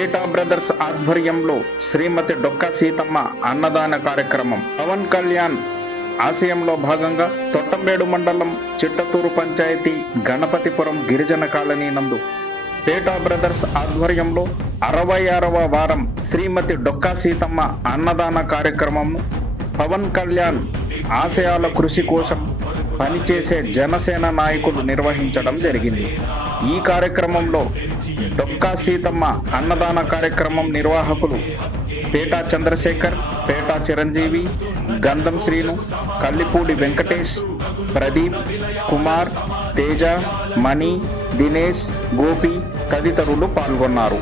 ఏటా బ్రదర్స్ ఆధ్వర్యంలో శ్రీమతి డొక్కా సీతమ్మ అన్నదాన కార్యక్రమం. పవన్ కళ్యాణ్ ఆశయంలో భాగంగా తొట్టంబేడు మండలం చిట్టతూరు పంచాయతీ గణపతిపురం గిరిజన కాలనీ నందు ఏటా బ్రదర్స్ ఆధ్వర్యంలో 66వ వారం శ్రీమతి డొక్కా సీతమ్మ అన్నదాన కార్యక్రమం పవన్ కళ్యాణ్ ఆశయాల కృషి కోసం పనిచేసే జనసేన నాయకులు నిర్వహించడం జరిగింది. ఈ కార్యక్రమంలో డొక్కా సీతమ్మ అన్నదాన కార్యక్రమం నిర్వాహకులు పేటా చంద్రశేఖర్, పేటా చిరంజీవి, గంధం శ్రీను, కల్లిపూడి వెంకటేష్, ప్రదీప్, కుమార్, తేజ, మణి, దినేష్, గోపి తదితరులు పాల్గొన్నారు.